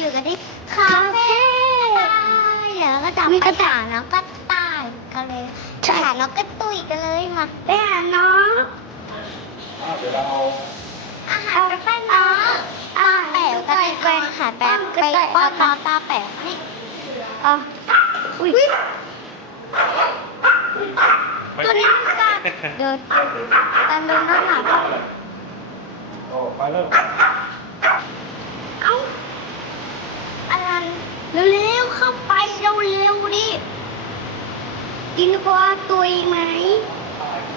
อยู่กันที่คาเฟ่เดี๋ยวก็จะมีไปกระต่ายหาน้องกระต่ายกันเลยใช่ไปหาน้องกระตุยกันเลยมาไปหาน้องอ่าเดี๋ยวเราเอาอาหารกระต่ายน้องอาหารแป๋วกันไปอาหารแป๋วไปป้อนน้องตาแป๋วนี่อ๋ออุ้ยตัวนี้มันกัดเดินตามดูน้องหนาโอ้ไปเริ่มเอ้าอะไร เร็วๆเข้าไปเร็วๆดิกินกวาตุยไหม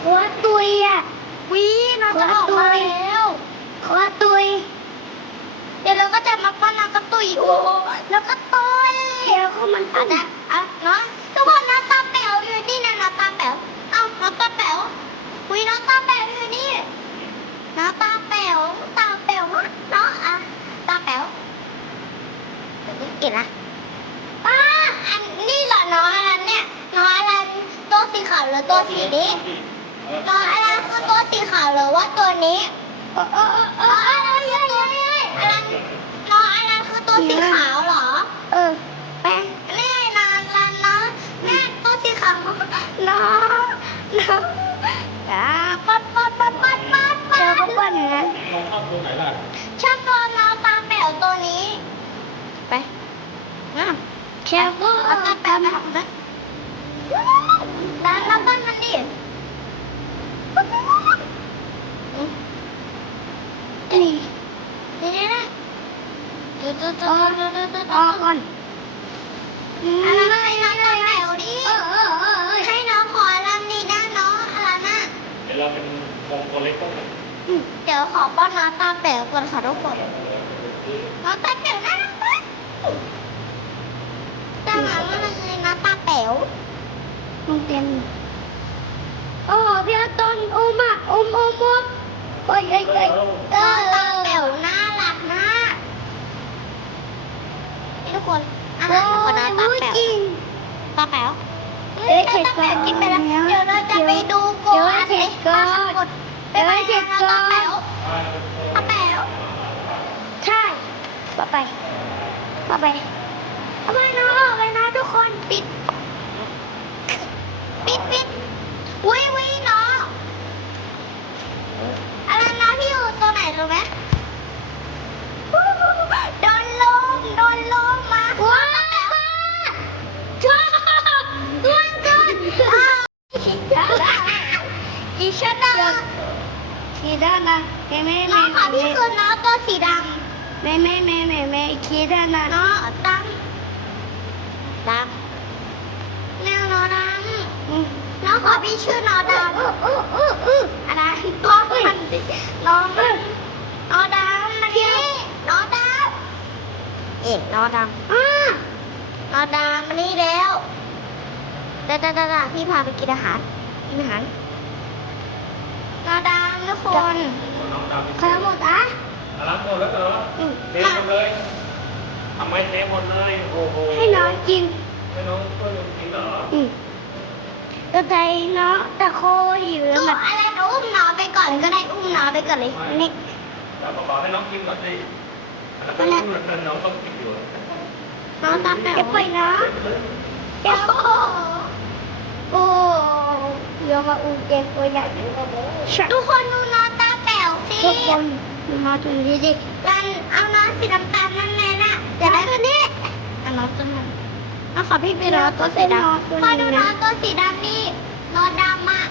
กวาตุยอะวีน้องจะออกมาแล้วกวาตุย เดี๋ยวเราก็จะมาป้อนน้ำกระตุยโอ้แล้วก็ตุยเดี๋ยวเขามันอาจจะอะเนาะทุกคนน้ำตาแป๋วอยู่นี่นะน้ำตาแป๋วเอ้าน้ำตาแป๋ววีน้ำตาแป๋วอยู่นี่น้ำตาแป๋วตาแป๋วเนาะอะตาแป๋ว เกดนี้เก็บละป้าอันนี่เหรอน้องอลันเนี่ยน้องอลันตัวสีขาวหรือตัวสีนี้น้องอันนั้นคือตัวสีขาวหรือว่าตัวนี้เออเออเออเอเอะไรอะไรอะไรอันนั้องอลันคือตัวสีขาวเหรอ เออไปนี่ไงนานนานนะแม่ตัวสีขาวน้องน้องอ่าปัดปัดปัดปัดปัดเจอเขาปั้นอย่างนั้นลองเข้าตัวไหนล่ะชอบตัวน้องตาแป๋วตัวนี้ ไปอะ แค่ก็เอาตาแป๋วไปทำนะร้านแล้วบ้านมันดินี่นี่นะเดี๋ยวจะจะอ๋อจะจะจะอ๋อก่อนอะไรให้น้องตาแป๋วดิให้น้องขอรำนี่นะน้องอะไรนะเดี๋ยวเราเป็นวงตัวเล็กก็เป็นเดี๋ยวขอป้อนน้ำตาแป๋วก่อนค่ะทุกคนน้ำตาแป๋วน่ารักมาก แต่หมามันเลยน้ำตาแป๋วลุงเต็มโอ้พี่อาต้นอุ้มอะอุ้มอุ้มอุ้มโอ้ยเอ้ยเอ้ยเออตาแป๋วน่ารักมากนี่ทุกคนอาหารทุกคนนะตาโอ้ยแป๋วจริงตาแป๋วเอ้ยเสร็จตาแป๋วก่อนกินไปแล้วเดี๋ยวเราจะไปดูโกเดี๋ยวอันเสร็นี้จก่อนไปไปนะตาแป๋วตาแป๋วใช่ต่อไปต่อไปทำไมน้องออกไปนะทุกคนปิด ปิดปิดวิวิน้องอะไรนะพี่อยู่ตัวไหนรู้ไหมโดนลมโดนลมมาว้าวชอบเกินเกินอ้าวอี ชนะคีด้านะแม่แม่น้แม่องค่ะพี่คือน้องตัวสีดแม่แม่แม่แม่แม่คีด้านะำน้องดำดำแนวน้องดำอืมน้องขอพี่ชื่อน้องดำอื้ออื้ออื้ออื้ออะไรตัวมันน้องน้องดำมานี่น้องดำเอ๊ะน้องดำอ่าน้องดำมานี่แล้วเดี๋ยวเดี๋ยวเดี๋ยวพี่พาไปกินอาหาร กินอาหาร น้องดำทุกคนน้องดำใครหมดอะล้างหมดแล้วเหรออืมเทหมดเลยทำไมเทหมดเลยโอ้โหให้น้องกินให้น้องก็กินเหรออืมตัวใจเนาะตะโคหิวลูแล้วกแบบอะไรหนูอุ้มน้องไปก่อนก็ได้อุ้มน้องไปก่อนเลยนี่แต่บอกให้น้องกินก่อนสิแล้วน้องต้องกินอยู่น้องตาแป๋วจะไปนะเดี๋ยวโอ้ เดี๋ยวมาอุ้มเจ็บตัวใหญ่ทุกคนดูน้องตาแป๋วสิทุกคนดูมาตรงนี้ดิกันเอาน้องสีน้ำตาลนั่นแน่น่ะเดี๋ยวได้ตัวนี้เอาน้องตัวนั้นน้องขอพี่ไปน้องตัวสีดำพอดูน้องตัวสีดำนี่น้องดำอะ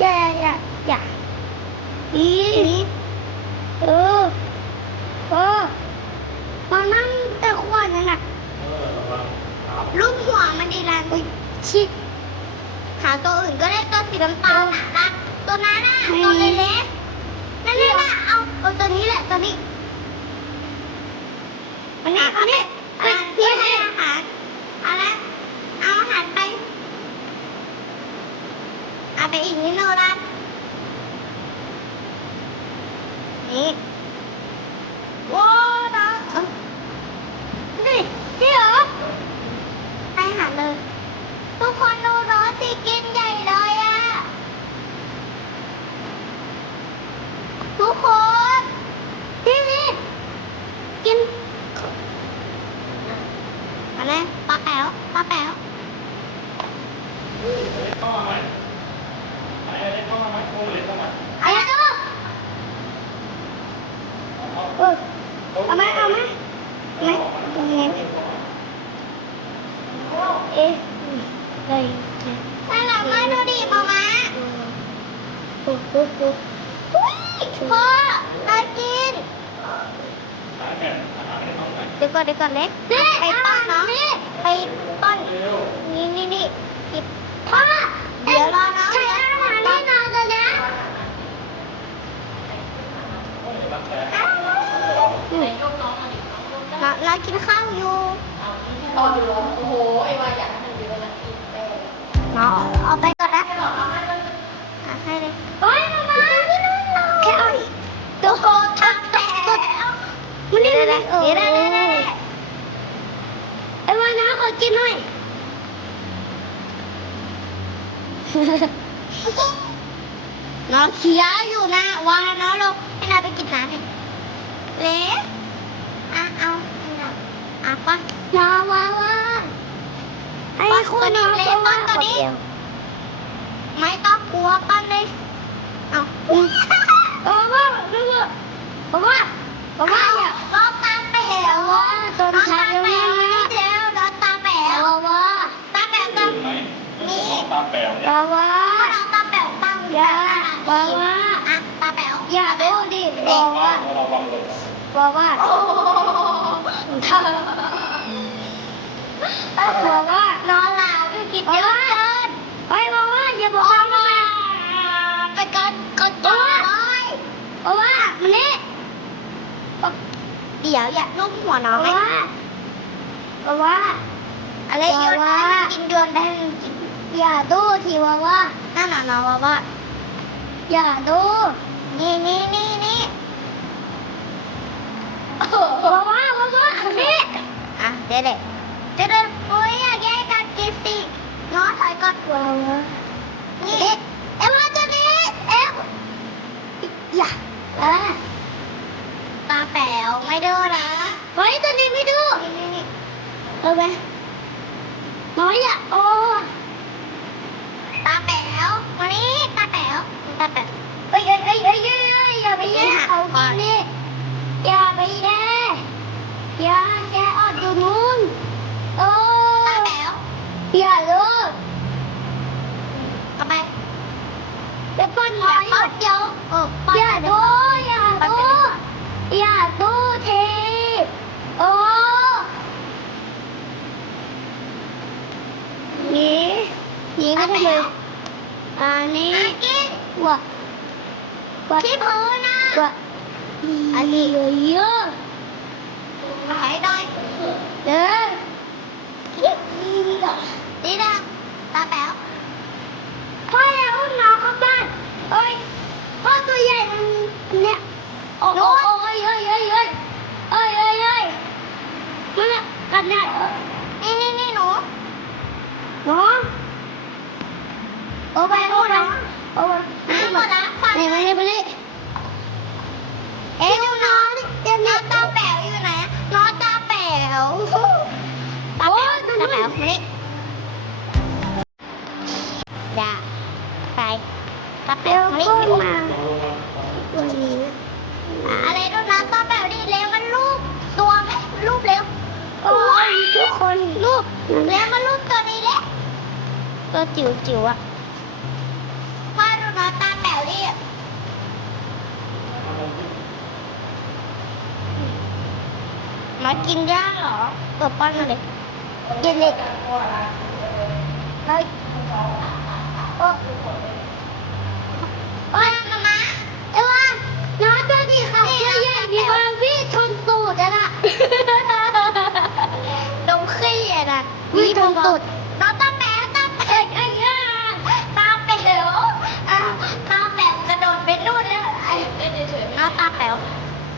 อย่าอย่าอย่าอีเออเออมานั่งแต่ขวานนั่นน่ะเออระวังครับรูปหัวมันดีรันอุ้ยชิ ดหาตัวอื่นก็ได้ตัวสีน้ำตาลน่ะรักตัวนั้นน่ะตัวเล็กๆนั่นน่ะเอาเอาตัวนี้แหละตัวนี้อันนี้อันนี้อะพี่ให้อาหารเอาละเอาอาหารไปเอาไปอีกนิดนึงละนี่ว้าวนะเอ้านี่นี่เหรอให้อาหารเลย ทุกคนดูน้องสิกินใหญ่เลยอะทุกคน นี่นี่กิน ดู อุ๊ยพ่อมากิน หาแก่อาหารให้น้องหน่อย เดี๋ยว ก่อนเดี๋ยวก่อนเล็ก ไปป้อนน้องไปป้อนเร็วนี่นี่นี่หยิบพ่อเดี๋ยวรอน้องใช้อาหารให้น้องเลยนะโอ้ยรักแท้น้องน้องกินข้าวอยู่ตอนอยู่โอ้โหไอ้วายอยากให้มันอยู่ตรงนั้นอีกแต่น้องเอาไปก่อนนะอะให้เลย เฮ้ยมามา แค่เอาอีกตัวโกทักแตะ มันนี่ เดี๋ มั ย น ว นี่ นะ เออ เดี๋ยวนะเดี๋ยวนะ ไอ้วานะขอกินหน่อย น้อง เคี้ยวอยู่นะวางน้องลงให้น้าไปกินน้ำให้เล็กอะเอาอะป้อนนาวาวาไอ้คนน้องตัวว่าขอเดียวไม่ต้องกลัวป้อนเลยเอาเพราะว่าเพราะว่าเพราะว่าอย่าน้องตาแป๋วว่าตอนน้องเช้าตาเร็วแป๋นะวนี่เดียวน้องตาแป๋วเพราะว่าตาแป๋วตั้งไหมน้องตาแป๋วเพเนี่ยราะว่าน้องตาแป๋วตั้งอย่า เพราะว่าอะตาแป๋วอย่าดูดิเพราะว่าระวังเลยเพราะว่าโอ้เพราะว่าน้องหลาวกินเยอะเกินไอ้เพราะว่าอย่าบอกว่ามาไปกันกันจ้าเลยเพราะว่ามันนี่เดี๋ยวอย่านุ่มหัวน้องเพไหมราะว่าเพราะว่าอะไรโยนให้มันกินโยนได้ให้มันกินอย่าดูทีว่าว่านั่นน่ะน้องว่าว่า อย่าดู นี่นี่นี่นี่เพราะว่าเพราะว่านี่อะเด็ดเด็ดเด็ดเด็ดโอ้ยอยากแย่งกันกินสิน้องถอยก่อน เพราะว่า นี่เอ็มมาตัวนี้เอ็ม อย่าอะ ตาแป๋วไม่ดื้อนะ เฮ้ยตัวนี้ไม่ดู นี่นี่นี่ เอาไปน้อยอย่าโอ้ ตาแป๋วมานี่ตาแป๋วตาแป๋ว เฮ้ยเฮ้ยเฮ้ยเฮ้ยเฮ้ยอย่าไป แย่เขากินนี่อย่าไปแย่อย่าแย่ออกอยู่นู้นโอ้ตาแป๋วอย่าดูเอาไปเดี๋ยวป้อนเดี๋น้ยอวยป้อนเดียวเออป้อนอย่าไปดูอย่าดูอย่าดูทีโอ้นี่นี่ก็ทำไมอันนี้อะกินว่าว่าที่พื้นนะว่า อันนี้เยอะหายได้เด้อดีนะตาแป๋วพ่ออย่าอุ้มน้องเข้าบ้านเอ้ยพ่อตัวใหญ่มันเนี่ยโอ้โหเฮ้ยเฮ้ยเฮ้ยเฮ้ยเฮ้ยเฮ้ยเฮ้ยมันอะกันได้เหรอ นี่นี่นี่หนู น้องโอ้ไปโอ้ไปโอ้ไป นี่หมดละฟัน นี่มานี่มานี่ เอ๊ะดูน้องน้องตาแป๋วอยู่ไหนอะน้องตาแป๋วตาแป๋วตาแป๋วมานี่ด่าไปตาเดี๋แป๋ยวมานี่ก็โอ้มาอะไรดูน้ำตาแป๋วดิเลี้ยงมันรูปตัวไหมรูปเร็วโอ้ยทุกคนรูปเลี้ยงมันรูปตัวนี้แหละตัวจิ๋วจิ๋วอะว่าดูน้ำตาแป๋วดิมากินย่าเหรอเออป้อนเลย กินเลยเฮ้ยโอ้โอ้ยมามาเอ้ว่าน้องตัวนี้เขาเสื้อใหญ่ดีกว่าพี่ชนตูดอะนะดมขี้อะนะมีตรงตุดน้องตาแป๋วตาแป๋วไอ้ย่าตาแป๋วอะตาแป๋วกระโดดไปนู่นแล้วไอ้เล่นเฉยๆน้องตาแป๋ว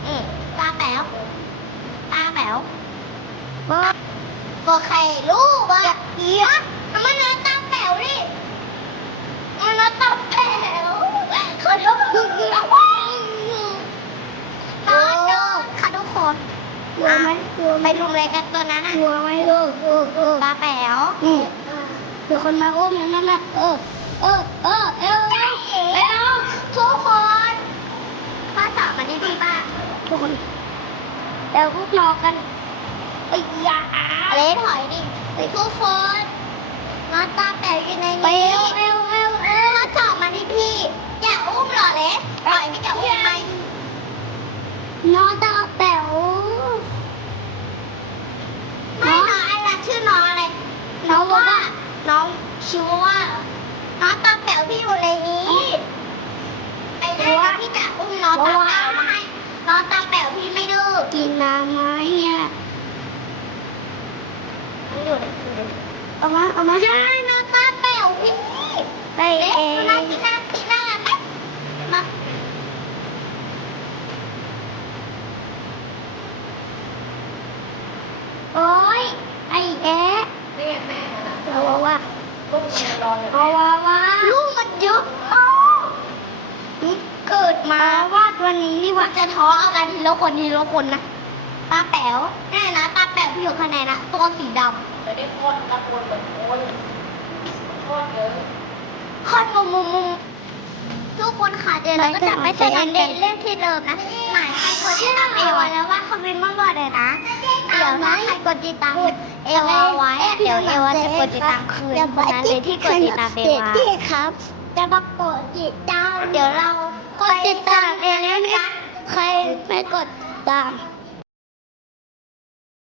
อืมตาแป๋วตาแป๋วบอก บอกใครรู้ว่าเอียมันนองตาแป๋วดิมันนองตาแป๋วขอโทษน้องโดนค่ะทุกคนกลัวไหมกลัวไหมไปลุมอะไรกันตัวนั้นกลัวไหมเออเออเออตาแป๋วอืมเดี๋ยวคนมาอุ้มอย่างนั้นนะเออเออเออเออเออทุกคนป้าสาวมานี่ดีป่ะทุกคนเดี๋ยวพวกนอนกัน ไอ้ยาเล็กถอยดิทุกคนมาตาแปะอยู่ในนี้เร็วเร็วเร็วเร็มาจับมาที่พี่ อย่าอุ้มหรอเล็อยไม่จะอุ้มไหมน้องตาแปะไม่น้องอะไรชื่อน้องอะไร น้องว่าน้องชื่อว่าน้องตาแป๋ะพี่อยู่ในนี้ไอ้ยาพี่จะอุ้มน้องตาแปะให้น้องตาแป๋ะพี่ไม่ดื้อกินน้ำมา เอามาเอามาใช่น้ตาแป๋วพี่ไปเองน้น้ำกินน้โอ้ยไอ้แอ๊เรกเอาว่าว่าเอาว่าว่าลูกมันเยอะนี่เกิดมาวาดวันนี้นี่ว่าจะท้ออากันทีละคนทีละคนนะตาแป๋วแน่นะตา แป๋วที่อยู่ข้างในนะตัวสีดไม่ได้ทอดตะโกนแบบโอนทอดเยอะำค่อนมุมมุมมุมทุกคนค่ะเดี๋ยวเราก็จะไม่ใช่การเล่นเล่นที่เดิมนะไหนใครกดติดตามเอวาแล้วว่าคอมเมนต์มาบอกเลยนะ เดี๋ยวถ้าใครกดติดตามเอวาไว้อะเดี๋ยวเอวาจะกดติดตามคืนคนนั้นเลยที่กดติดตามเอวาพี่ครับจะมากดติดตามเดี๋ยวเรากดติดตามเองแล้วนะใครไม่กดตาม